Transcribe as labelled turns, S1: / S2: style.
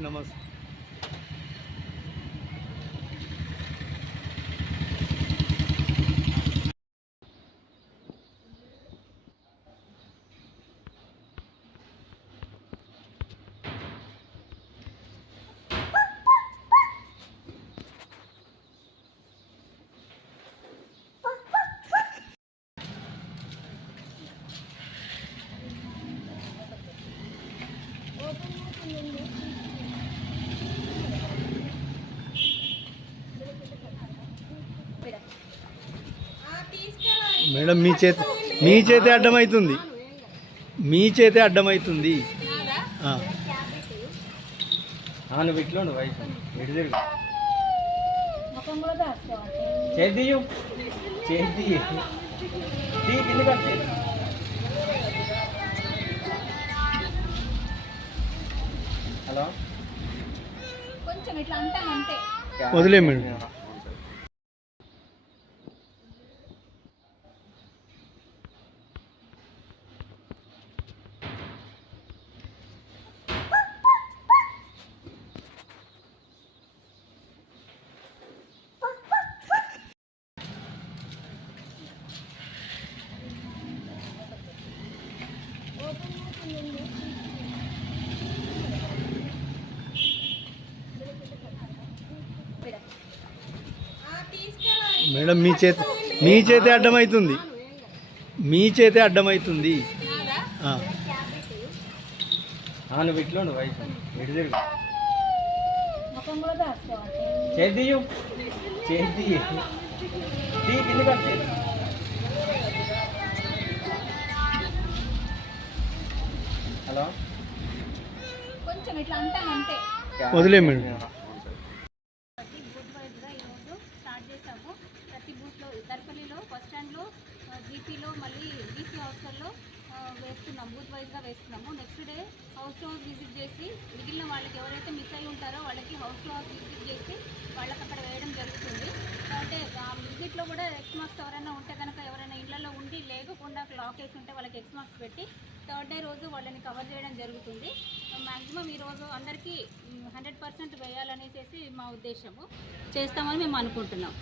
S1: నమస్తే మేడం మీ చేతి మీ చేతి అడ్డమవుతుంది మీ చేతి అడ్డమవుతుంది
S2: నువ్వు ఇట్లా ఉండు వయసు ఎటు తిరుగు. చేద్దియు చేద్ది తీ కింద కట్టి హలో?
S3: కొంచెం ఇట్లా అంటాం అంతే
S1: వదిలే మేడం. మేడం మీ చేతి మీ చేతి అడ్డమవుతుంది మీ చేతి అడ్డమవుతుంది
S2: నువ్వు ఇట్లా ఉండు వయసు ఎటు తిరుగు.
S3: ముఖం కూడా
S2: హలో?
S3: కొంచెం ఇట్లా అంటాం. అంతే
S1: వదిలే మేడం.
S3: ప్రతి బూత్ వైజ్గా ఈరోజు స్టార్ట్ చేసాము. ప్రతి బూత్లో దర్పల్లిలో బస్ స్టాండ్లో జీపీలో మళ్ళీ డీసీ హాస్టల్లో వేస్తున్నాం. బూత్ వైజ్గా వేస్తున్నాము. Next day house to house visit చేసి మిగిలిన వాళ్ళకి ఎవరైతే మిస్ అయి ఉంటారో వాళ్ళకి హౌస్ టు హౌస్ విజిట్ చేసి వాళ్ళకి అక్కడ వేయడం జరుగుతుంది. అంటే ఆ కూడా ఎక్స్ మార్క్స్ ఎవరైనా ఉంటే కనుక ఎవరైనా ఇళ్ళలో ఉండి లేకుండా లాక్ వేసి ఉంటే వాళ్ళకి ఎక్స్ మార్క్స్ పెట్టి థర్డ్ డే రోజు వాళ్ళని కవర్ చేయడం జరుగుతుంది. మ్యాక్సిమం ఈరోజు అందరికీ హండ్రెడ్ పర్సెంట్ వేయాలనేసి మా ఉద్దేశము. చేస్తామని మేము అనుకుంటున్నాం.